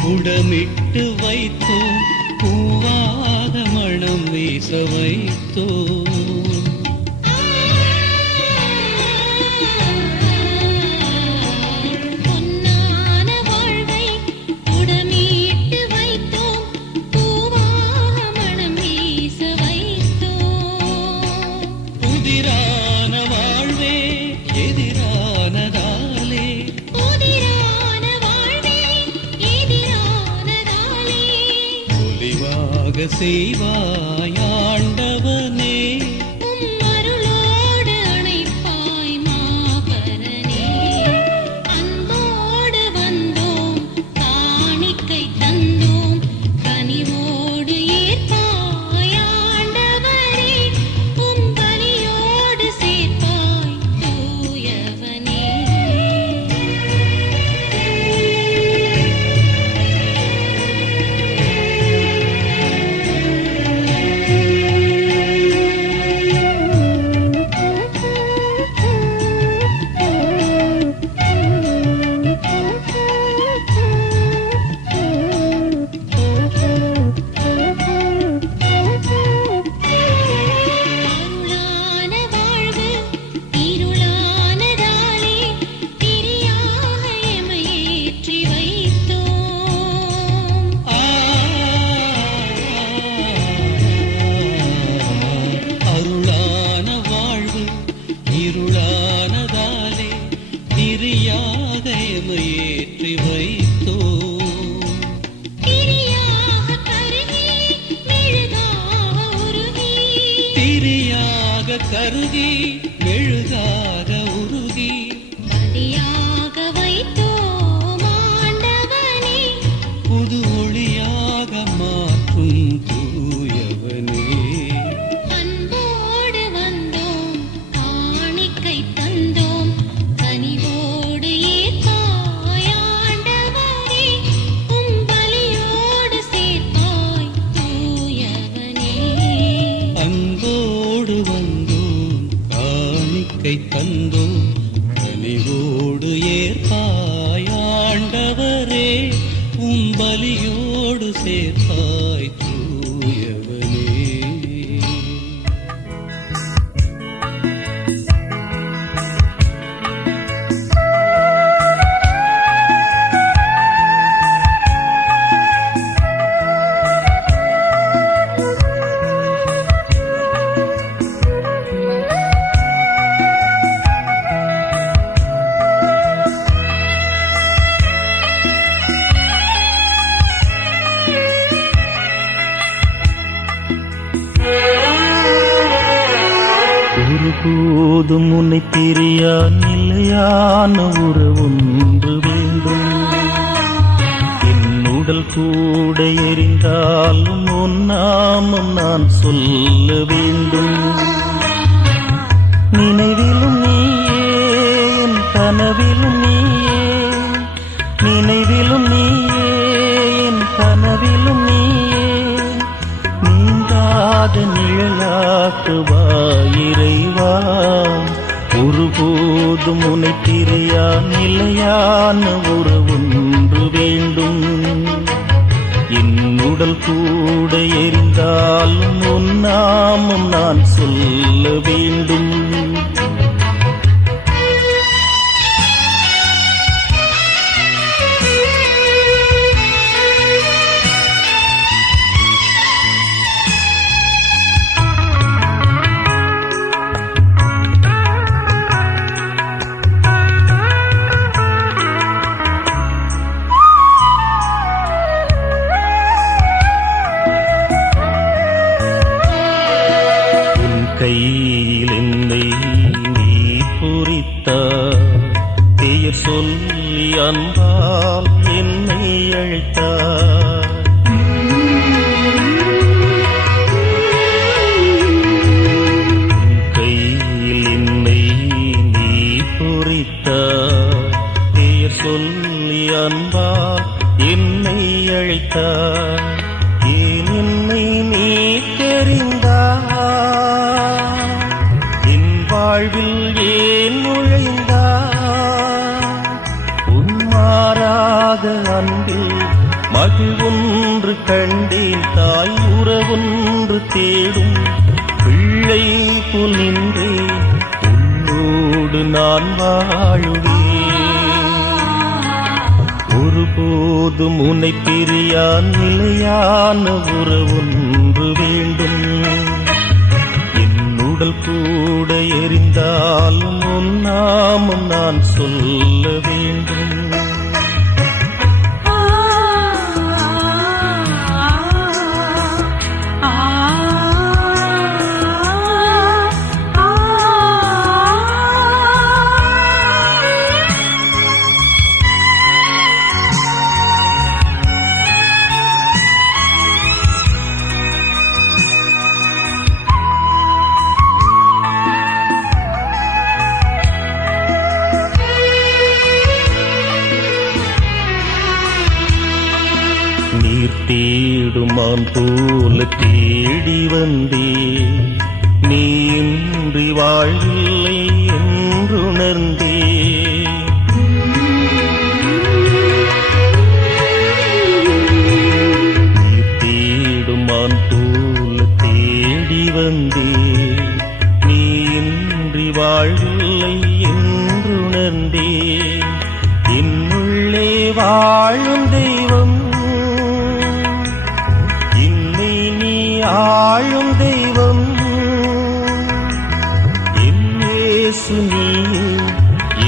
புடமிட்டு வைத்தோம், பூவாக மணம் வீச வைத்தோம். பொலிவான ஆக செய்வாயாண்டவனே. கருகி மெழுகாக உருகி பலியாக வைத்தோம் ஆண்டவனே. புது ஒளியாக மாற்றும் தூயவனே. அன்போடு வந்தோம் காணிக்கை தந்தோம் கனிவோடு ஏற்பாய் ஆண்டவனே. உம் பலியோடு சேர்ப்பாய் தூயவனே. அன்போடு தந்தோம் கனிவோடு ஏற்பாயாண்டவரே. உம் பலியோடு சேர்ப்பாய் தூயவனே. ஒருபோதும் உன்னை பிரியா நிலையான உறவொன்று வேண்டும். என் உடல் கூட எரிந்தாலும் உன் நாமம் நான் சொல்ல வேண்டும். நினைவிலும் நீயே என் கனவிலும் நீயே, நினைவிலும் நீயே என் கனவிலும் நீயே. நீங்காத நிழலாக்குவாயிரைவா. ஒருபோதும் உன்னை பிரியா நிலையான உறவொன்று வேண்டும். என் உடல் கூட எரிந்தாலும் உன் நாமம் நான் சொல்ல வேண்டும். கையில் என்னை நீ பொறித்தார், பெயர் சொல்லி அன்பால் என்னை அழைத்தார். கையில் என்னை நீ பொறித்தார், பெயர் சொல்லி அன்பால் என்னை அழைத்தார். ஏன் என்னை நீ தெரிந்தார், வாழ்வில் ஏன் நுழைந்தார். உன்மாறாக அன்பில் மகிழ்வொன்று கண்டேன். தாய் உறவொன்று தேடும் பிள்ளை போல் நின்றேன். உன்னோடு நான் வாழுவேன். ஒருபோதும் உன்னை பிரியா நிலையான உறவொன்று வேண்டும். உடல் கூட எரிந்தாலும் உன் நாமம் நான் சொல்ல வேண்டும். தேடி வந்தே நீ இன்றி வாழ்வில்லை என்றுணர்ந்தே நீ தேடுமான் போல தேடி வந்தே நீ இன்றி வாழ்வில்லை என்றுணர்ந்தே என்னுள்ளே வாழும் தெய்வம் இன்னை நீ ஆளும் தெய்வம் என் இயேசு நீ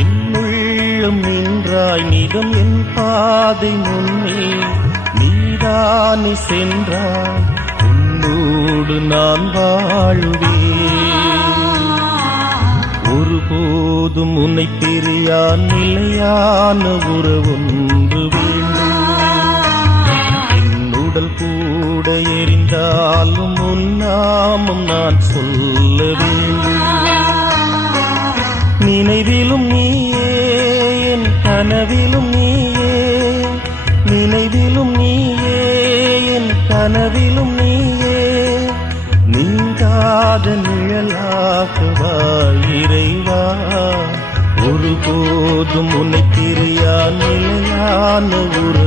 என்னுள்ளம் நின்றாய் நிதம் என் பாதை முன்னே நீதானே சென்றாய் உன்னோடு நான் வாழுவேன் ஒருபோதும் உன்னை பிரியா நிலையான உறவொன்று வேண்டும் என்னுடல் கூட எரிந்தாலும் உன் நாமம் நான் சொல்ல வேண்டும் நினைவிலும் நீயே என் கனவிலும் நீயே நினைவிலும் நீயே என் கனவிலும் நீயே நீங்காத நிழலாகவா இறைவா ஒருபோதும் உன்னை பிரியா நிலையான ஒரு